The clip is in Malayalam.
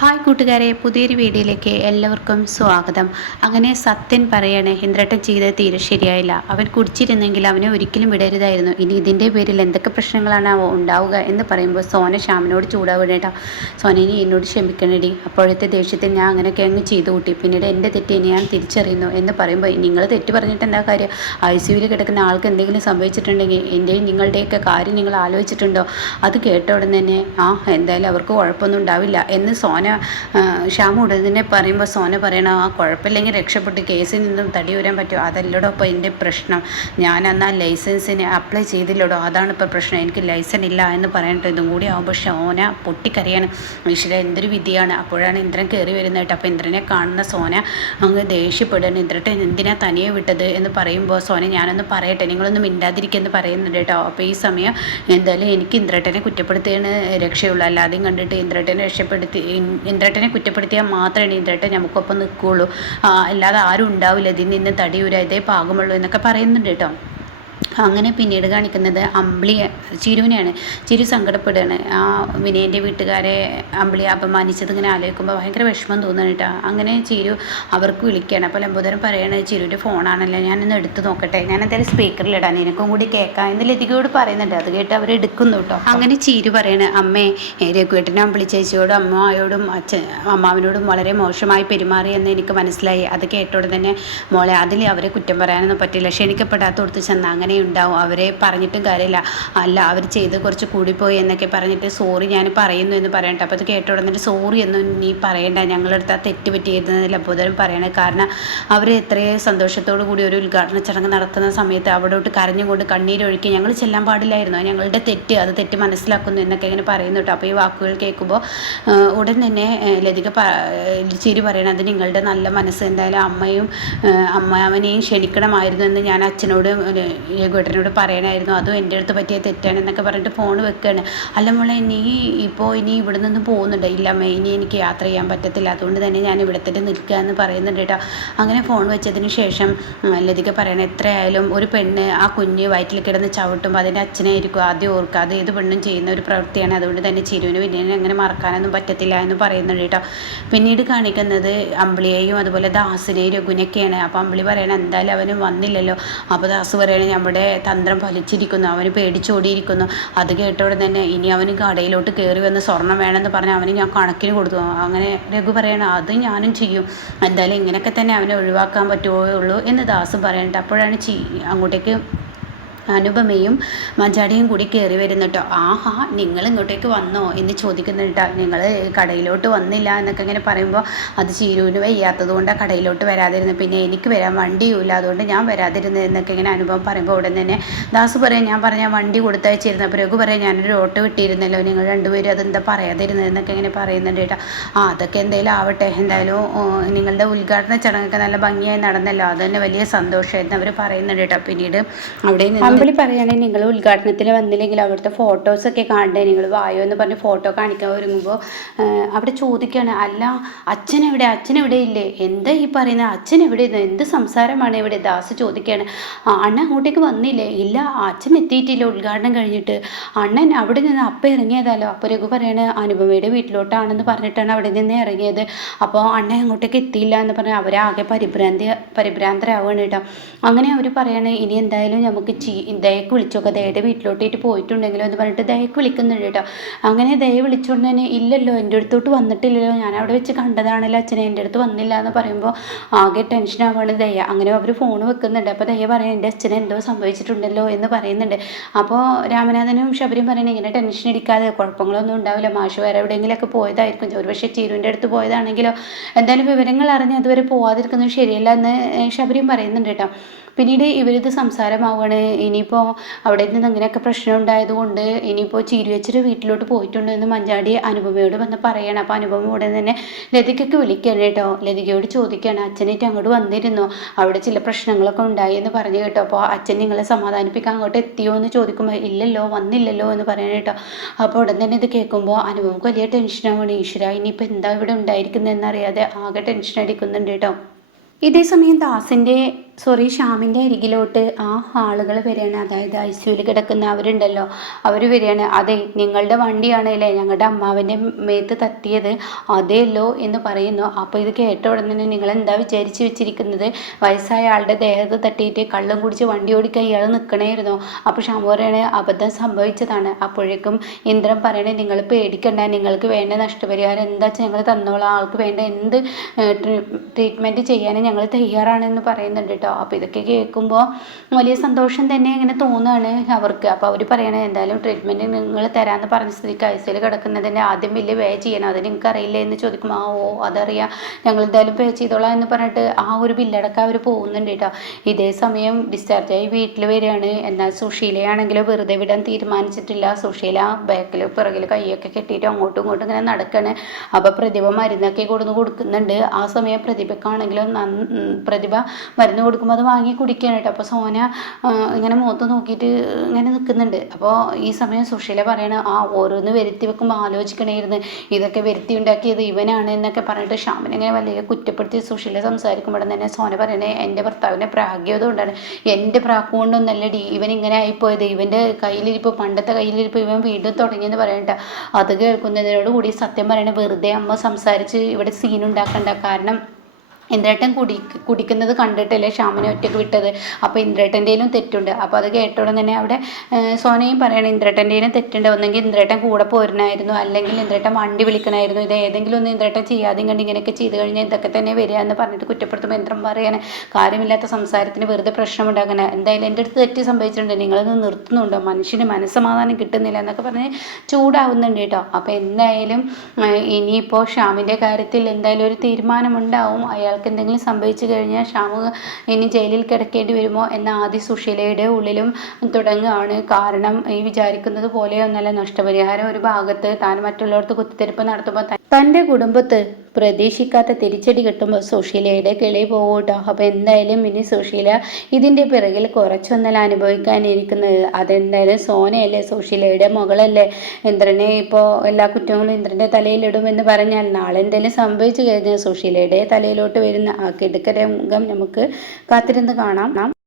ഹായ് കൂട്ടുകാരെ, പുതിയൊരു വീഡിയോയിലേക്ക് എല്ലാവർക്കും സ്വാഗതം. അങ്ങനെ സത്യൻ പറയാണ്, ഇന്ദ്രേട്ടൻ ചെയ്തത് തീരെ ശരിയായില്ല. അവൻ കുടിച്ചിരുന്നെങ്കിൽ അവനെ ഒരിക്കലും വിടരുതായിരുന്നു. ഇനി ഇതിൻ്റെ പേരിൽ എന്തൊക്കെ പ്രശ്നങ്ങളാണ് ഉണ്ടാവുക എന്ന് പറയുമ്പോൾ സോന ശ്യാമിനോട് ചൂടാവിടേട്ടാ. സോന, ഇനി എന്നോട് ക്ഷമിക്കണേടി. അപ്പോഴത്തെ ദേഷ്യത്തിൽ ഞാൻ അങ്ങനെയൊക്കെ അങ്ങ് ചെയ്തു കൂട്ടി. പിന്നീട് എൻ്റെ തെറ്റ് ഇനി ഞാൻ തിരിച്ചറിയുന്നു എന്ന് പറയുമ്പോൾ, നിങ്ങൾ തെറ്റ് പറഞ്ഞിട്ട് എന്താ കാര്യം? ICUവിൽ കിടക്കുന്ന ആൾക്ക് എന്തെങ്കിലും സംഭവിച്ചിട്ടുണ്ടെങ്കിൽ എൻ്റെയും നിങ്ങളുടെയൊക്കെ കാര്യം നിങ്ങൾ ആലോചിച്ചിട്ടുണ്ടോ? അത് കേട്ട ഉടൻ തന്നെ എന്തായാലും അവർക്ക് കുഴപ്പമൊന്നും ഉണ്ടാവില്ല എന്ന് സോന ശ്യാം ഉടനെ പറയുമ്പോൾ സോന പറയണം, കുഴപ്പമില്ലെങ്കിൽ രക്ഷപ്പെട്ട് കേസിൽ നിന്നും തടി വരാൻ പറ്റുമോ? അതല്ലടോ ഇപ്പോൾ എൻ്റെ പ്രശ്നം. ഞാൻ എന്നാൽ ലൈസൻസിന് അപ്ലൈ ചെയ്തില്ലടോ, അതാണ് ഇപ്പോൾ പ്രശ്നം. എനിക്ക് ലൈസൻസ് ഇല്ല എന്ന് പറയട്ടെ. ഇതും കൂടി ആകുമ്പോൾ സോന പൊട്ടിക്കരയാണ്. ഈശ്വര, എന്തൊരു വിധിയാണ്. അപ്പോഴാണ് ഇന്ദ്രൻ കയറി വരുന്നത് കേട്ടോ. അപ്പോൾ ഇന്ദ്രനെ കാണുന്ന സോന അങ്ങ് ദേഷ്യപ്പെടുകയാണ്. ഇന്ദ്രട്ടെ എന്തിനാ തനിയെ വിട്ടത് എന്ന് പറയുമ്പോൾ സോന, ഞാനൊന്ന് പറയട്ടെ, നിങ്ങളൊന്നും മിണ്ടാതിരിക്കുമെന്ന് പറയുന്നുണ്ട് കേട്ടോ. അപ്പോൾ ഈ സമയം എന്തായാലും എനിക്ക് ഇന്ദ്രട്ടനെ കുറ്റപ്പെടുത്തിയാണ് രക്ഷയുള്ളൂ. അല്ലാതെയും കണ്ടിട്ട് ഇന്ദ്രട്ടനെ കുറ്റപ്പെടുത്തിയാൽ മാത്രമേ ഇന്ദ്രട്ടൻ നമുക്കൊപ്പം നിൽക്കുകയുള്ളൂ. അല്ലാതെ ആരും ഉണ്ടാവില്ല ഇതിൽ നിന്ന് തടിയൂര, ഇതേ പാകമുള്ളൂ എന്നൊക്കെ പറയുന്നുണ്ട് കേട്ടോ. അങ്ങനെ പിന്നീട് കാണിക്കുന്നത് ചിരുവിനെയാണ്. ചിരു സങ്കടപ്പെടുകയാണ്. വിനയൻ്റെ വീട്ടുകാരെ അമ്പിളി അപമാനിച്ചത് ഇങ്ങനെ ആലോചിക്കുമ്പോൾ ഭയങ്കര വിഷമം തോന്നുന്നു കേട്ടോ. അങ്ങനെ ചിരു അവർക്ക് വിളിക്കുകയാണ്. അപ്പോൾ ലംബോദരൻ പറയണത്, ചിരുവിൻ്റെ ഫോണാണല്ലോ, ഞാനൊന്ന് എടുത്ത് നോക്കട്ടെ, ഞാൻ എന്തായാലും സ്പീക്കറിലിടാൻ, എനിക്കും കൂടി കേൾക്കാം എന്ന് ലതികയോട് പറയുന്നുണ്ട്. അത് കേട്ട് അവർ എടുക്കുന്നു കേട്ടോ. അങ്ങനെ ചിരു പറയണ, അമ്മേ, രഘുവേട്ടനും അമ്പിളി ചേച്ചിയോടും അമ്മയോടും അമ്മാവിനോടും വളരെ മോശമായി പെരുമാറി എന്ന് എനിക്ക് മനസ്സിലായി. അത് കേട്ടോടെ തന്നെ, മോളെ, അതിൽ അവരെ കുറ്റം പറയാനൊന്നും പറ്റില്ല. ക്ഷണിക്കപ്പെടാത്തോടത്ത് ചെന്ന് അങ്ങനെ ഉണ്ടാവും. അവരെ പറഞ്ഞിട്ടും കാര്യമില്ല. അല്ല, അവർ ചെയ്ത് കുറച്ച് കൂടിപ്പോയി എന്നൊക്കെ പറഞ്ഞിട്ട് സോറി ഞാൻ പറയുന്നു എന്ന് പറയട്ടെ. അപ്പോൾ അത് കേട്ട ഉടനെ സോറി ഒന്നും നീ പറയണ്ട, ഞങ്ങളെടുത്ത് ആ തെറ്റ് പറ്റിയിരുന്നത് ലംബോദരൻ പറയണേ. കാരണം അവർ എത്രയും സന്തോഷത്തോടു കൂടി ഒരു ഉദ്ഘാടന ചടങ്ങ് നടത്തുന്ന സമയത്ത് അവിടോട്ട് കരഞ്ഞുകൊണ്ട് കണ്ണീരൊഴുക്കി ഞങ്ങൾ ചെല്ലാൻ പാടില്ലായിരുന്നു, ഞങ്ങളുടെ തെറ്റ്, അത് തെറ്റ് മനസ്സിലാക്കുന്നു എന്നൊക്കെ ഇങ്ങനെ പറയുന്നു കേട്ടോ. അപ്പോൾ ഈ വാക്കുകൾ കേൾക്കുമ്പോൾ ഉടൻ തന്നെ ലതിക ചിരി പറയണം, അത് നിങ്ങളുടെ നല്ല മനസ്സ്, എന്തായാലും അമ്മാവനെയും ക്ഷണിക്കണമായിരുന്നു എന്ന് ഞാൻ അച്ഛനോടും രഘുവേട്ടനോട് പറയണമായിരുന്നു, അതും എൻ്റെ അടുത്ത് പറ്റിയ തെറ്റാണ് എന്നൊക്കെ പറഞ്ഞിട്ട് ഫോൺ വെക്കുകയാണ്. അല്ല മോളെ, ഇനി ഇവിടെ നിന്ന് പോകുന്നുണ്ട്? ഇല്ല അമ്മേ, ഇനി എനിക്ക് യാത്ര ചെയ്യാൻ പറ്റത്തില്ല, അതുകൊണ്ട് തന്നെ ഞാൻ ഇവിടെ തന്നെ നിൽക്കുക എന്ന് പറയുന്നുണ്ട് കേട്ടോ. അങ്ങനെ ഫോൺ വെച്ചതിന് ശേഷം ലതിക പറയണ, എത്രയായാലും ഒരു പെണ്ണ് ആ കുഞ്ഞ് വയറ്റിൽ കിടന്ന് ചവിട്ടുമ്പോൾ അതിൻ്റെ അച്ഛനായിരിക്കും ആദ്യം ഓർക്കുക. അത് ഏത് പെണ്ണും ചെയ്യുന്ന ഒരു പ്രവൃത്തിയാണ്. അതുകൊണ്ട് തന്നെ ചിരുവിന് പിന്നെ അങ്ങനെ മറക്കാനൊന്നും പറ്റത്തില്ല എന്ന് പറയുന്നുണ്ട് കേട്ടോ. പിന്നീട് കാണിക്കുന്നത് അമ്പിളിയെയും അതുപോലെ ദാസിനെയും രഘുവിനൊക്കെയാണ്. അപ്പോൾ അമ്പിളി പറയണ, എന്തായാലും അവന് വന്നില്ലല്ലോ. അപ്പോൾ ദാസ് പറയണ, നമ്മുടെ തന്ത്രം ഫലിച്ചിരിക്കുന്നു, അവന് പേടിച്ചോടിയിരിക്കുന്നു. അത് കേട്ടോടെ തന്നെ ഇനി അവന് കടയിലോട്ട് കയറി വന്ന് സ്വർണം വേണമെന്ന് പറഞ്ഞ് അവന് ഞാൻ കണക്കിന് കൊടുത്തു. അങ്ങനെ രഘു പറയണം, അത് ഞാനും ചെയ്യും, എന്തായാലും ഇങ്ങനെയൊക്കെ തന്നെ അവനെ ഒഴിവാക്കാൻ പറ്റുകയുള്ളൂ എന്ന് ദാസ് പറയണ്ട. അപ്പോഴാണ് അങ്ങോട്ടേക്ക് അനുപമയും മഞ്ചാടിയും കൂടി കയറി വരുന്നുട്ടോ. നിങ്ങൾ ഇങ്ങോട്ടേക്ക് വന്നോ എന്ന് ചോദിക്കുന്നുണ്ട്. നിങ്ങൾ കടയിലോട്ട് വന്നില്ല എന്നൊക്കെ ഇങ്ങനെ പറയുമ്പോൾ, അത് ചീരുവിന് വയ്യാത്തത് കൊണ്ടാണ് കടയിലോട്ട് വരാതിരുന്നത്, പിന്നെ എനിക്ക് വരാൻ വണ്ടിയുമില്ല, അതുകൊണ്ട് ഞാൻ വരാതിരുന്നത് എന്നൊക്കെ ഇങ്ങനെ അനുഭവം പറയുമ്പോൾ ഉടൻ തന്നെ ദാസ് പറയാം, ഞാൻ പറഞ്ഞാൽ വണ്ടി കൊടുത്തയച്ചിരുന്നു. അപ്പോൾ രഘു പറയാം, ഞാനൊരു ഓട്ടോ വിട്ടിരുന്നല്ലോ, നിങ്ങൾ രണ്ടുപേരും അതെന്താ പറയാതിരുന്നത് എന്നൊക്കെ ഇങ്ങനെ പറയുന്നുണ്ട് കേട്ടോ. അതൊക്കെ എന്തായാലും ആവട്ടെ, എന്തായാലും നിങ്ങളുടെ ഉദ്ഘാടന ചടങ്ങൊക്കെ നല്ല ഭംഗിയായി നടന്നല്ലോ, അത് തന്നെ വലിയ സന്തോഷമായിരുന്നു അവർ പറയുന്നുണ്ട് കേട്ടോ. പിന്നീട് അവിടെ അമ്പിളി പറയുകയാണെങ്കിൽ, നിങ്ങൾ ഉദ്ഘാടനത്തിന് വന്നില്ലെങ്കിൽ അവിടുത്തെ ഫോട്ടോസൊക്കെ കാണണ്ടേ, നിങ്ങൾ വായോ എന്ന് പറഞ്ഞ് ഫോട്ടോ കാണിക്കാൻ ഒരുങ്ങുമ്പോൾ അവിടെ ചോദിക്കുകയാണ്, അല്ല അച്ഛനെവിടെ ഇല്ലേ, എന്താ ഈ പറയുന്നത്, അച്ഛൻ എവിടെ, എന്ത് സംസാരമാണ് ഇവിടെ? ദാസ് ചോദിക്കുകയാണ്, അണ്ണൻ അങ്ങോട്ടേക്ക് വന്നില്ലേ? ഇല്ല, അച്ഛൻ എത്തിയിട്ടില്ല, ഉദ്ഘാടനം കഴിഞ്ഞിട്ട്. അണ്ണൻ അവിടെ നിന്ന് അപ്പം ഇറങ്ങിയതാലോ. അപ്പോൾ രഘു പറയാണ്, അനുപമയുടെ വീട്ടിലോട്ടാണെന്ന് പറഞ്ഞിട്ടാണ് അവിടെ നിന്ന് ഇറങ്ങിയത്. അപ്പോൾ അണ്ണൻ അങ്ങോട്ടേക്ക് എത്തിയില്ല എന്ന് പറഞ്ഞാൽ അവരാകെ പരിഭ്രാന്തരാവുകയാണ് കേട്ടോ. അങ്ങനെ അവർ പറയാണ്, ഇനി എന്തായാലും നമുക്ക് ദയക്ക് വിളിച്ചോക്കെ, ദയയുടെ വീട്ടിലോട്ടേക്ക് പോയിട്ടുണ്ടെങ്കിലോ എന്ന് പറഞ്ഞിട്ട് ദയക്ക് വിളിക്കുന്നുണ്ട് കേട്ടോ. അങ്ങനെ ദയ വിളിച്ചുകൊണ്ട് തന്നെ, ഇല്ലല്ലോ, എൻ്റെ അടുത്തോട്ട് വന്നിട്ടില്ലല്ലോ, ഞാൻ അവിടെ വെച്ച് കണ്ടതാണല്ലോ അച്ഛനെ, എൻ്റെ അടുത്ത് വന്നില്ല എന്ന് പറയുമ്പോൾ ആകെ ടെൻഷനാവാണ് ദയ. അങ്ങനെ അവർ ഫോൺ വെക്കുന്നുണ്ട്. അപ്പോൾ ദയ പറയാം, എൻ്റെ അച്ഛനെ എന്തോ സംഭവിച്ചിട്ടുണ്ടല്ലോ എന്ന് പറയുന്നുണ്ട്. അപ്പോൾ രാമനാഥനും ശബരിയും പറയണേ, ഇങ്ങനെ ടെൻഷൻ അടിക്കാതെ, കുഴപ്പങ്ങളൊന്നും ഉണ്ടാവില്ല, മാഷ് വേറെ എവിടെയെങ്കിലുമൊക്കെ പോയതായിരിക്കും, ഒരുപക്ഷെ ചീരുവിൻ്റെ അടുത്ത് പോയതാണെങ്കിലോ, എന്തായാലും വിവരങ്ങൾ അറിഞ്ഞ് അതുവരെ പോവാതിരിക്കുന്നത് ശരിയല്ല എന്ന് ശബരിയും പറയുന്നുണ്ട് കേട്ടോ. പിന്നീട് ഇവരിത് സംസാരമാവുകയാണ്. ഇനിയിപ്പോൾ അവിടെ നിന്ന് അങ്ങനെയൊക്കെ പ്രശ്നം ഉണ്ടായതുകൊണ്ട് ഇനിയിപ്പോൾ ചീരുവച്ചിട്ട് വീട്ടിലോട്ട് പോയിട്ടുണ്ട് എന്ന് മഞ്ചാടി അനുപമയോട് വന്ന് പറയണം. അപ്പോൾ അനുപമ ഉടൻ തന്നെ ലതികയ്ക്ക് വിളിക്കുകയാണ് കേട്ടോ. ലതികയോട് ചോദിക്കുകയാണ്, അച്ഛനായിട്ട് അങ്ങോട്ട് വന്നിരുന്നോ, അവിടെ ചില പ്രശ്നങ്ങളൊക്കെ ഉണ്ടായി എന്ന് പറഞ്ഞു കേട്ടോ. അപ്പോൾ അച്ഛൻ നിങ്ങളെ സമാധാനിപ്പിക്കാൻ അങ്ങോട്ട് എത്തിയോ എന്ന് ചോദിക്കുമ്പോൾ, ഇല്ലല്ലോ, വന്നില്ലല്ലോ എന്ന് പറയണം കേട്ടോ. അപ്പോൾ ഉടൻ തന്നെ ഇത് കേൾക്കുമ്പോൾ അനുപമക്ക് വലിയ ടെൻഷനാവുകയാണ്. ഈശ്വര, ഇനിയിപ്പോൾ എന്താ ഇവിടെ ഉണ്ടായിരിക്കുന്നതെന്നറിയാതെ ആകെ ടെൻഷൻ അടിക്കുന്നുണ്ട് കേട്ടോ. ഇതേ സമയം ദാസിൻ്റെ ഷ്യാമിൻ്റെ അരികിലോട്ട് ആ ആളുകൾ വരികയാണ്. അതായത് ഐസിയുവിൽ കിടക്കുന്ന അവരുണ്ടല്ലോ, അവർ വരികയാണ്. അതെ, നിങ്ങളുടെ വണ്ടിയാണല്ലേ ഞങ്ങളുടെ അമ്മാവൻ്റെ മേത്ത് തട്ടിയത്, അതേല്ലോ എന്ന് പറയുന്നു. അപ്പോൾ ഇത് കേട്ട ഉടനെ തന്നെ നിങ്ങൾ എന്താ വിചാരിച്ച് വെച്ചിരിക്കുന്നത്? വയസ്സായ ആളുടെ ദേഹത്ത് തട്ടിയിട്ട് കള്ളം കുടിച്ച് വണ്ടി ഓടിക്കാൻ ഇയാൾ നിൽക്കണമായിരുന്നോ? അപ്പോൾ ഷ്യാമു പറയണേ അബദ്ധം സംഭവിച്ചതാണ്. അപ്പോഴേക്കും ഇന്ദ്രൻ പറയണേ നിങ്ങൾ പേടിക്കണ്ട, നിങ്ങൾക്ക് വേണ്ട നഷ്ടപരിഹാരം എന്താ വെച്ചാൽ ഞങ്ങൾ തന്നോളാം, ആൾക്ക് വേണ്ട എന്ത് ട്രീറ്റ്മെൻറ്റ് ചെയ്യാനും ഞങ്ങൾ തയ്യാറാണെന്ന് പറയുന്നുണ്ട് കേട്ടോ. അപ്പോൾ ഇതൊക്കെ കേൾക്കുമ്പോൾ വലിയ സന്തോഷം തന്നെ ഇങ്ങനെ തോന്നുകയാണ് അവർക്ക്. അപ്പോൾ അവർ പറയണേ എന്തായാലും ട്രീറ്റ്മെൻറ്റ് നിങ്ങൾ തരാമെന്ന് പറഞ്ഞ സ്ഥിതിക്ക് ഐസിയിൽ കിടക്കുന്നതിൻ്റെ ആദ്യം വലിയ പേ ചെയ്യണം, അത് നിങ്ങൾക്ക് അറിയില്ല എന്ന് ചോദിക്കും. അതറിയാം, ഞങ്ങൾ എന്തായാലും പേ ചെയ്തോളാം എന്ന് പറഞ്ഞിട്ട് ആ ഒരു ബില്ലടക്കം അവർ പോകുന്നുണ്ട് കേട്ടോ. ഇതേ സമയം ഡിസ്ചാർജായി വീട്ടിൽ വരികയാണ്. എന്നാൽ സുശീലയാണെങ്കിലും വെറുതെ വിടാൻ തീരുമാനിച്ചിട്ടില്ല. സുശീല ബാക്കിൽ പിറകിൽ കൈയൊക്കെ കെട്ടിയിട്ട് അങ്ങോട്ടും ഇങ്ങോട്ടും ഇങ്ങനെ നടക്കണേ. അപ്പോൾ പ്രതിഭ മരുന്നൊക്കെ കൊടുക്കുന്നുണ്ട്. ആ സമയം പ്രതിഭക്കാണെങ്കിലും പ്രതിഭ മരുന്ന് കൊടുക്കുമ്പോൾ അത് വാങ്ങി കുടിക്കുകയാണ് കേട്ടോ. അപ്പോൾ സോന ഇങ്ങനെ മുഖത്ത് നോക്കിയിട്ട് ഇങ്ങനെ നിൽക്കുന്നുണ്ട്. അപ്പോൾ ഈ സമയം സുശീല പറയണ ഓരോന്ന് വരുത്തി വെക്കുമ്പോൾ ആലോചിക്കണമായിരുന്നു, ഇതൊക്കെ വരുത്തി ഉണ്ടാക്കിയത് ഇവനാണ് എന്നൊക്കെ പറഞ്ഞിട്ട് ഷ്യാമിനെ ഇങ്ങനെ വലിയ കുറ്റപ്പെടുത്തി സുശീല സംസാരിക്കുമ്പോൾ തന്നെ സോന പറയണേ എൻ്റെ ഭർത്താവിൻ്റെ പ്രാഗ്യത കൊണ്ടാണ്, എൻ്റെ പ്രാക്ക് കൊണ്ടൊന്നല്ലടി ഇവൻ ഇങ്ങനെ ആയിപ്പോയത്, ഇവൻ്റെ കയ്യിലിരിപ്പ് പണ്ടത്തെ കയ്യിലിരിപ്പ് ഇവൻ വീണ്ടും തുടങ്ങിയെന്ന് പറയണ്ട. അത് കേൾക്കുന്നതിനോട് കൂടി സത്യം പറയണേ വെറുതെ അമ്മ സംസാരിച്ച് ഇവിടെ സീനുണ്ടാക്കണ്ട. കാരണം ഇന്ദ്രേട്ടൻ കുടിക്കുന്നത് കണ്ടിട്ടല്ലേ ഷ്യാമിനെ ഒറ്റയ്ക്ക് വിട്ടത്. അപ്പോൾ ഇന്ദ്രേട്ടൻ്റെയിലും തെറ്റുണ്ട്. അപ്പോൾ അത് കേട്ടോടെ തന്നെ അവിടെ സോനയും പറയണം ഇന്ദ്രേട്ടൻ്റെയിലും തെറ്റുണ്ട്, ഒന്നെങ്കിൽ ഇന്ദ്രേട്ടൻ കൂടെ പോരണമായിരുന്നു, അല്ലെങ്കിൽ ഇന്ദ്രേട്ടൻ വണ്ടി വിളിക്കണമായിരുന്നു, ഇത് ഏതെങ്കിലും ഒന്ന് ഇന്ദ്രേട്ടൻ ചെയ്യാതെയും കണ്ട് ഇങ്ങനെയൊക്കെ ചെയ്ത് കഴിഞ്ഞാൽ ഇതൊക്കെ തന്നെ വരിക എന്ന് പറഞ്ഞിട്ട് കുറ്റപ്പെടുത്തുമ്പോൾ ഇന്ദ്രൻ പറയണേ കാര്യമില്ലാത്ത സംസാരത്തിന് വെറുതെ പ്രശ്നമുണ്ടാക്കണേ, എന്തായാലും എൻ്റെ അടുത്ത് തെറ്റ് സംഭവിച്ചിട്ടുണ്ട്, നിങ്ങളത് നിർത്തുന്നുണ്ടോ, മനുഷ്യന് മനസ്സമാധാനം കിട്ടുന്നില്ല എന്നൊക്കെ പറഞ്ഞ് ചൂടാവുന്നുണ്ട് കേട്ടോ. അപ്പോൾ എന്തായാലും ഇനിയിപ്പോൾ ഷ്യാമിൻ്റെ കാര്യത്തിൽ എന്തായാലും ഒരു തീരുമാനമുണ്ടാവും. അയാൾക്ക് എന്തെങ്കിലും സംഭവിച്ചു കഴിഞ്ഞാൽ ഷ്യാമു ഇനി ജയിലിൽ കിടക്കേണ്ടി വരുമോ എന്ന ആദ്യ സുശീലയുടെ ഉള്ളിലും തുടങ്ങുകയാണ്. കാരണം ഈ വിചാരിക്കുന്നത് പോലെയൊന്നല്ല, നഷ്ടപരിഹാരം ഒരു ഭാഗത്ത്, താൻ മറ്റുള്ളവർക്ക് കുത്തിത്തിരിപ്പ് നടത്തുമ്പോൾ തൻ്റെ കുടുംബത്ത് പ്രതീക്ഷിക്കാത്ത തിരിച്ചടി കിട്ടുമ്പോൾ സുശീലയുടെ കിളി പോകൂട്ടോ. അപ്പോൾ എന്തായാലും ഇനി സുശീല ഇതിൻ്റെ പിറകിൽ കുറച്ചൊന്നല്ല അനുഭവിക്കാനിരിക്കുന്നത്. അതെന്തായാലും സോനയല്ലേ, സുശീലയുടെ മകളല്ലേ, ഇന്ദ്രനെ ഇപ്പോൾ എല്ലാ കുറ്റങ്ങളും ഇന്ദ്രൻ്റെ തലയിലിടുമെന്ന് പറഞ്ഞാൽ നാളെ എന്തെങ്കിലും സംഭവിച്ചു കഴിഞ്ഞാൽ സുശീലയുടെ തലയിലോട്ട് വരുന്ന ആ കിടുക്കരംഗം നമുക്ക് കാത്തിരുന്ന് കാണാം.